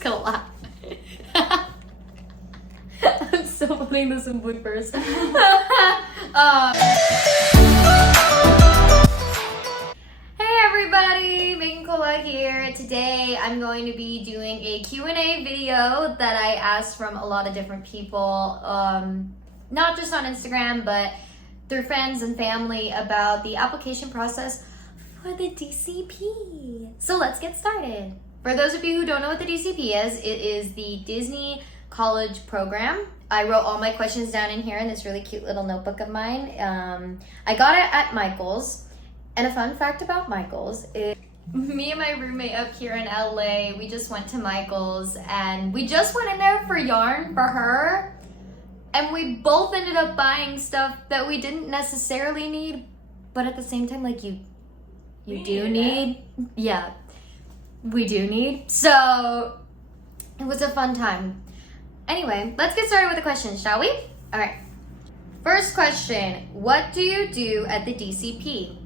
just gonna laugh. I'm still putting this in bloopers. Hey everybody, Meggy here. Today I'm going to be doing a Q&A video that I asked from a lot of different people, not just on Instagram, but through friends and family about the application process for the DCP. So let's get started. For those of you who don't know what the DCP is, it is the Disney College Program. I wrote all my questions down in here in this really cute little notebook of mine. I got it at Michael's. And a fun fact about Michael's is me and my roommate up here in LA, we just went to Michael's and we just went in there for yarn for her. And we both ended up buying stuff that we didn't necessarily need, but at the same time, like you do need. Yeah, we do need. So it was a fun time. Anyway, let's get started with the questions, shall we? All right. First question, what do you do at the DCP?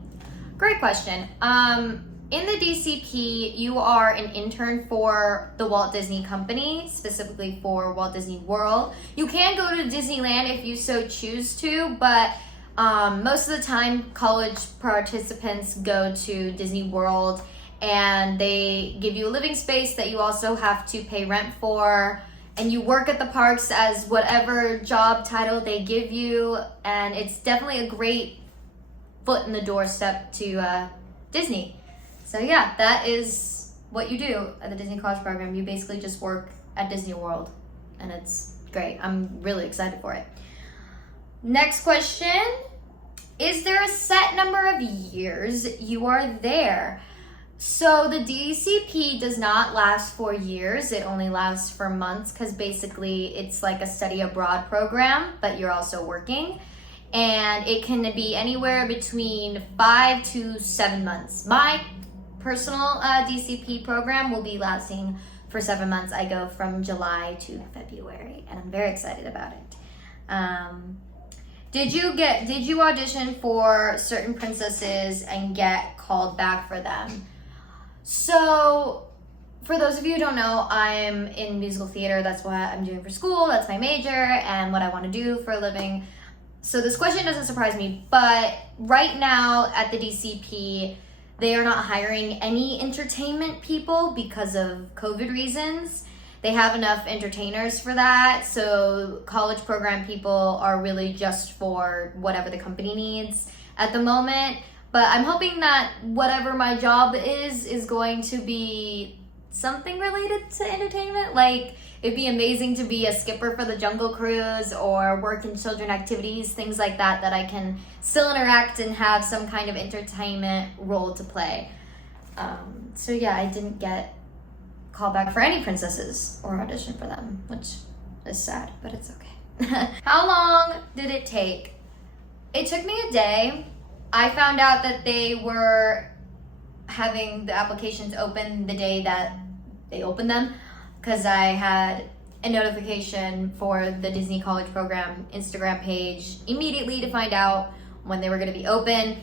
Great question. In the DCP, you are an intern for the Walt Disney Company, specifically for Walt Disney World. You can go to Disneyland if you so choose to, but most of the time, college participants go to Disney World, and they give you a living space that you also have to pay rent for, and you work at the parks as whatever job title they give you, and it's definitely a great foot in the doorstep to Disney. So yeah, that is what you do at the Disney College Program. You basically just work at Disney World, and it's great. I'm really excited for it. Next question, is there a set number of years you are there? So the DCP does not last for years. It only lasts for months because basically it's like a study abroad program, but you're also working. And it can be anywhere between 5 to 7 months. My personal DCP program will be lasting for 7 months. I go from July to February, and I'm very excited about it. Did you audition for certain princesses and get called back for them? So, for those of you who don't know, I'm in musical theater. That's what I'm doing for school. That's my major and what I want to do for a living. So this question doesn't surprise me, but right now at the DCP, they are not hiring any entertainment people because of COVID reasons. They have enough entertainers for that, so college program people are really just for whatever the company needs at the moment. But I'm hoping that whatever my job is going to be something related to entertainment. Like, it'd be amazing to be a skipper for the Jungle Cruise or work in children activities, things like that, that I can still interact and have some kind of entertainment role to play. So yeah, I didn't get called back for any princesses or audition for them, which is sad, but it's okay. How long did it take? It took me a day. I found out that they were having the applications open the day that they opened them, because I had a notification for the Disney College Program Instagram page immediately to find out when they were going to be open.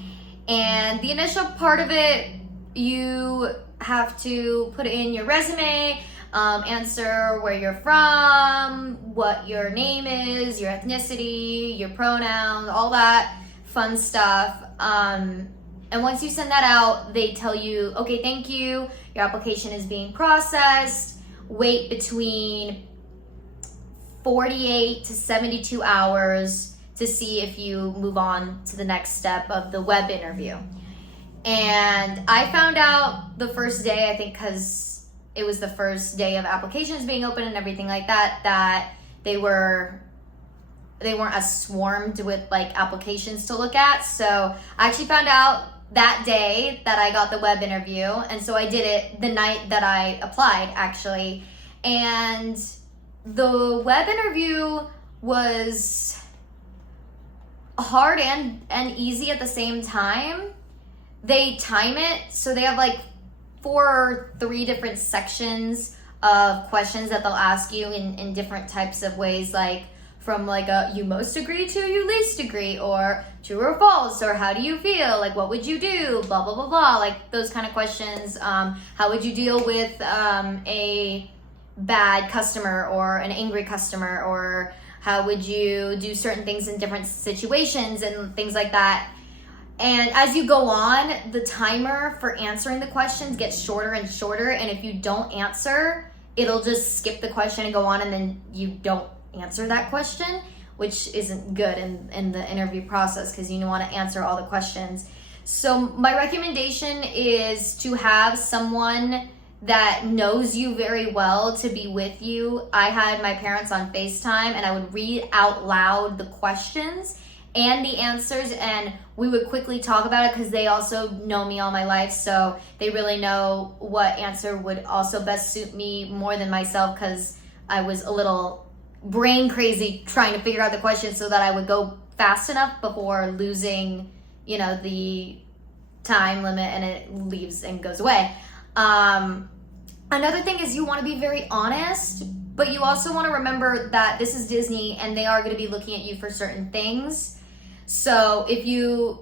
And the initial part of it, you have to put in your resume, answer where you're from, what your name is, your ethnicity, your pronouns, all that fun stuff. And once you send that out, they tell you, okay, thank you, your application is being processed. Wait between 48 to 72 hours to see if you move on to the next step of the web interview. And I found out the first day, I think because it was the first day of applications being open and everything like that, that they weren't as swarmed with like applications to look at. So I actually found out that day that I got the web interview, and so I did it the night that I applied, actually. And the web interview was hard and easy at the same time. They time it, so they have like 4 or 3 different sections of questions that they'll ask you in different types of ways, like from like a you most agree to you least agree, or true or false, or how do you feel, like what would you do, blah blah blah blah, like those kind of questions. How would you deal with a bad customer or an angry customer, or how would you do certain things in different situations and things like that. And as you go on, the timer for answering the questions gets shorter and shorter, and if you don't answer, it'll just skip the question and go on, and then you don't answer that question, which isn't good in the interview process because you want to answer all the questions. So my recommendation is to have someone that knows you very well to be with you. I had my parents on FaceTime, and I would read out loud the questions and the answers, and we would quickly talk about it because they also know me all my life, so they really know what answer would also best suit me more than myself, because I was a little brain crazy trying to figure out the question so that I would go fast enough before losing, the time limit, and it leaves and goes away. Another thing is you want to be very honest, but you also want to remember that this is Disney and they are going to be looking at you for certain things. So if you're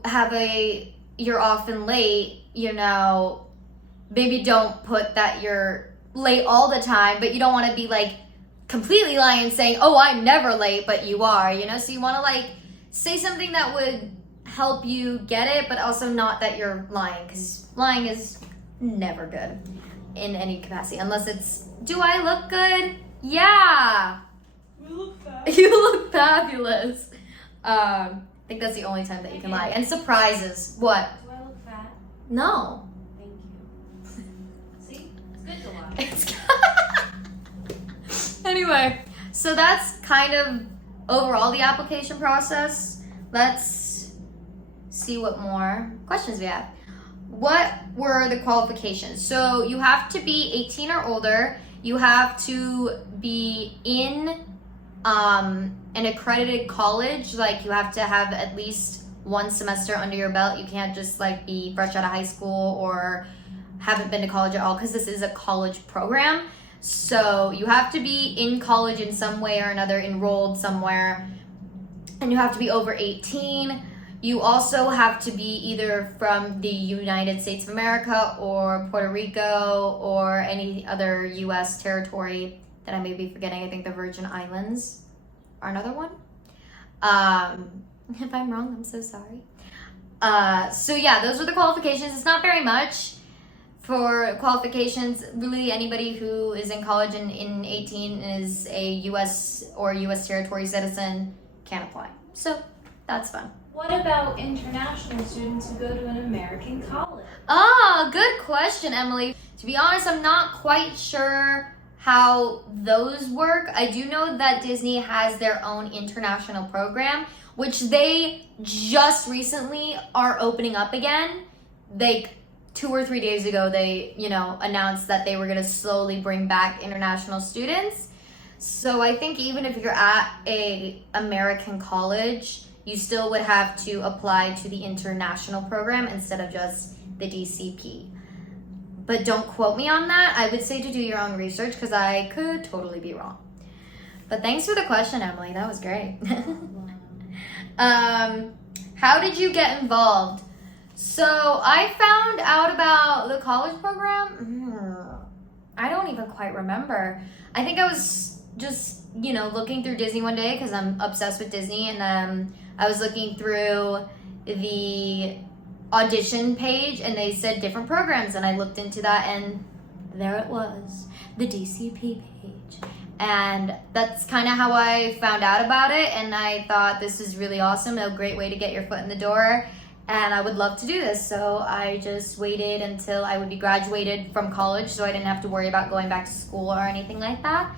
often late, maybe don't put that you're late all the time, but you don't want to be like completely lying saying, oh, I'm never late, but you are, so you want to like say something that would help you get it, but also not that you're lying, because lying is never good in any capacity, unless it's, do I look good? Yeah. You look fabulous. You look fabulous. I think that's the only time that you can lie. And surprises. What? Do I look fat? No. Thank you. See? It's good to lie. Anyway, so that's kind of overall the application process. Let's see what more questions we have. What were the qualifications? So you have to be 18 or older. You have to be in an accredited college. Like, you have to have at least one semester under your belt. You can't just like be fresh out of high school or haven't been to college at all, because this is a college program. So you have to be in college in some way or another, enrolled somewhere, and you have to be over 18. You also have to be either from the United States of America or Puerto Rico or any other U.S. territory that I may be forgetting. I think the Virgin Islands are another one. If I'm wrong, I'm so sorry. So yeah, those are the qualifications. It's not very much for qualifications. Really, anybody who is in college and in 18 is a U.S. or U.S. territory citizen can apply. So that's fun. What about international students who go to an American college? Good question, Emily. To be honest, I'm not quite sure how those work. I do know that Disney has their own international program, which they just recently are opening up again. 2 or 3 days ago, they, announced that they were going to slowly bring back international students. So I think even if you're at a American college, you still would have to apply to the international program instead of just the DCP. But don't quote me on that. I would say to do your own research, because I could totally be wrong. But thanks for the question, Emily. That was great. How did you get involved? So I found out about the college program. I don't even quite remember. I think I was just, looking through Disney one day, because I'm obsessed with Disney, and I was looking through the audition page, and they said different programs, and I looked into that, and there it was, the DCP page. And that's kind of how I found out about it, and I thought this is really awesome, a great way to get your foot in the door, and I would love to do this. So I just waited until I would be graduated from college, so I didn't have to worry about going back to school or anything like that.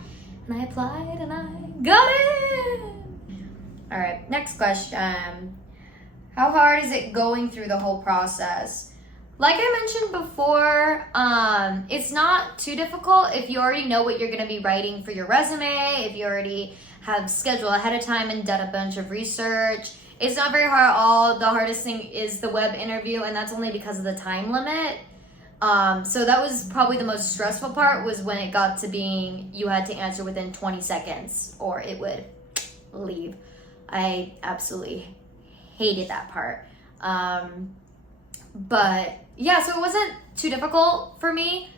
And I applied, and I got it! All right, next question. How hard is it going through the whole process? Like I mentioned before, it's not too difficult if you already know what you're going to be writing for your resume, if you already have scheduled ahead of time and done a bunch of research. It's not very hard at all. The hardest thing is the web interview, and that's only because of the time limit. So that was probably the most stressful part, was when it got to being you had to answer within 20 seconds or it would leave. I absolutely hated that part. But yeah, so it wasn't too difficult for me.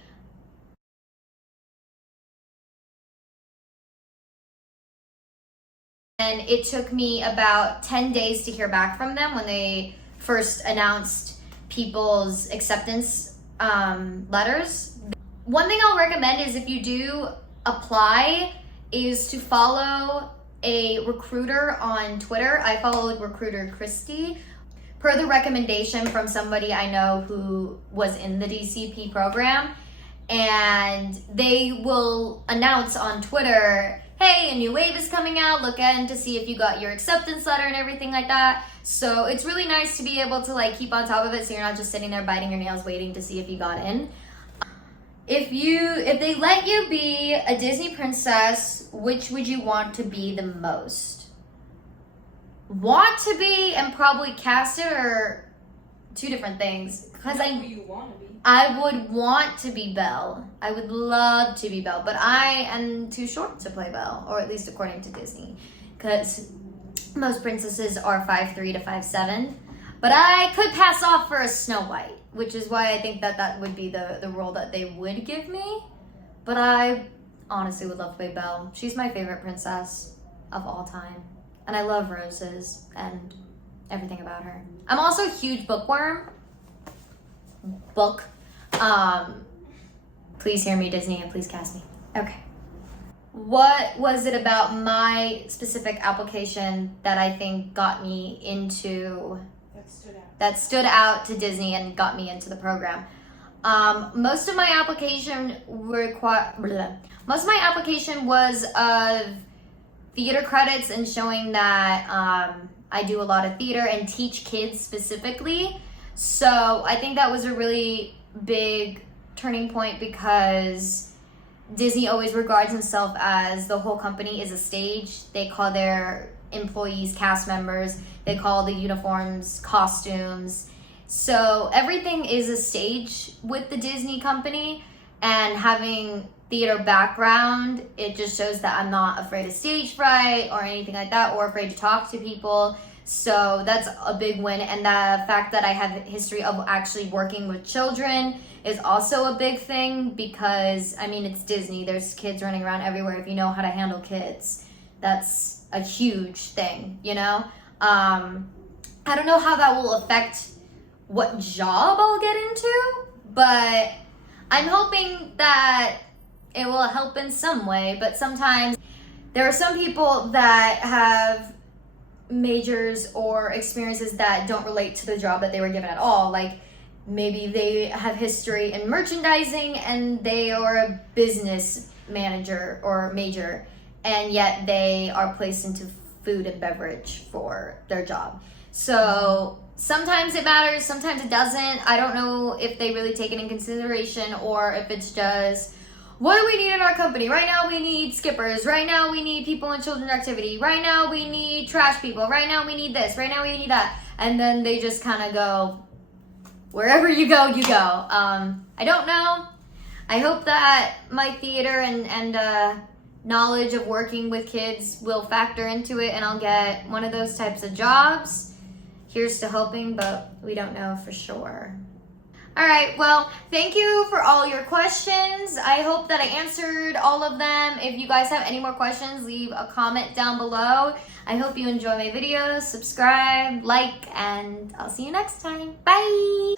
And it took me about 10 days to hear back from them when they first announced people's acceptance letters. One thing I'll recommend is if you do apply is to follow a recruiter on Twitter. I follow recruiter Christy per the recommendation from somebody I know who was in the DCP program, and they will announce on Twitter, hey, a new wave is coming out, look in to see if you got your acceptance letter and everything like that. So it's really nice to be able to like keep on top of it so you're not just sitting there biting your nails waiting to see if you got in. If they let you be a Disney princess, which would you want to be the most? Want to be and probably casted are two different things. Because you want to be. I would want to be Belle. I would love to be Belle, but I am too short to play Belle, or at least according to Disney, because most princesses are 5'3" to 5'7". But I could pass off for a Snow White, which is why I think that would be the role that they would give me. But I honestly would love to play Belle. She's my favorite princess of all time. And I love roses and everything about her. I'm also a huge bookworm. Please hear me, Disney, and please cast me. Okay. What was it about my specific application that I think got me into... that stood out to Disney and got me into the program? Most of my application was of theater credits and showing that I do a lot of theater and teach kids specifically. So I think that was a really big turning point because Disney always regards himself as the whole company is a stage. They call their employees cast members. They call the uniforms costumes. So everything is a stage with the Disney company, and having theater background, it just shows that I'm not afraid of stage fright or anything like that, or afraid to talk to people. So that's a big win. And the fact that I have a history of actually working with children is also a big thing because, I mean, it's Disney. There's kids running around everywhere. If you know how to handle kids, that's a huge thing, you know? I don't know how that will affect what job I'll get into, but I'm hoping that it will help in some way. But sometimes there are some people that have majors or experiences that don't relate to the job that they were given at all. Like maybe they have history in merchandising and they are a business manager or major, and yet they are placed into food and beverage for their job. So sometimes it matters, sometimes it doesn't. I don't know if they really take it in consideration or if it's just, what do we need in our company? Right now we need skippers. Right now we need people in children's activity. Right now we need trash people. Right now we need this. Right now we need that. And then they just kind of go, wherever you go, you go. I don't know. I hope that my theater and knowledge of working with kids will factor into it and I'll get one of those types of jobs. Here's to hoping, but we don't know for sure. All right, well, thank you for all your questions. I hope that I answered all of them. If you guys have any more questions, leave a comment down below. I hope you enjoy my videos. Subscribe, like, and I'll see you next time. Bye!